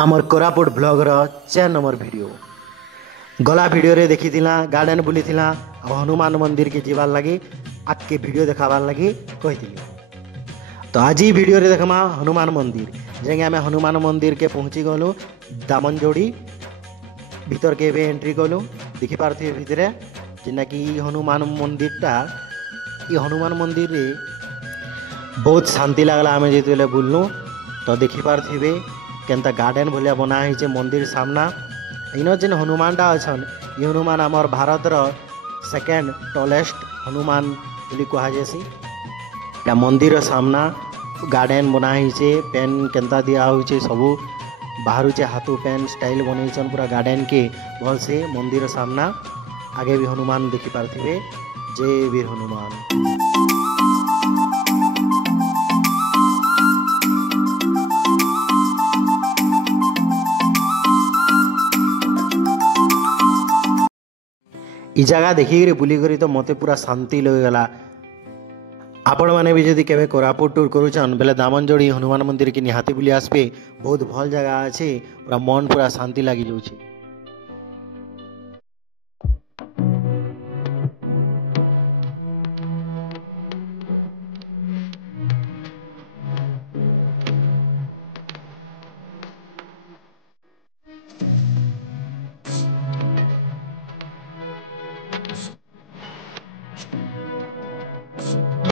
आमर Koraput blogger 4 number video गला video रे देखी गार्डन बुली हनुमान मंदिर के जीवार लगी आगे वीडियो देखाबार लगी कही। तो आज ही वीडियो रे देखमा हनुमान मंदिर जेंगे आम हनुमान मंदिर के पहुँची गलु दामनजोड़ी भीतर के एंट्री कलु देखी पार्थे भितर जेना कि हनुमान मंदिरटा हनुमान मंदिर रे बहुत शांति लगला आम जो बुलनु तो देखी पार्थे केनता गार्डन भलिया बनाई मंदिर सामना इन जेन हनुमानटा अच्छन ये हनुमान आमर भारतर सेकेंड टॉलेस्ट हनुमान कहुसी मंदिर सामना गार्डन बनाई पेन केनता दिया हुई सबू बाहर हाथू पेन स्टाइल बनईन पूरा गार्डन के भल से मंदिर सामना आगे भी हनुमान देखी पार्थिवे। जय वीर हनुमान। इ जगह देखिक बुलिक तो मत पूरा शांति लगेगा। आपण मैंने भी जदि केवे कोरापुट टूर करुचन बेले दामनजोड़ी हनुमान मंदिर की निहाती बुली आसबे बहुत भल जगह अच्छे पूरा मन पूरा शांति लगी जाऊँगी।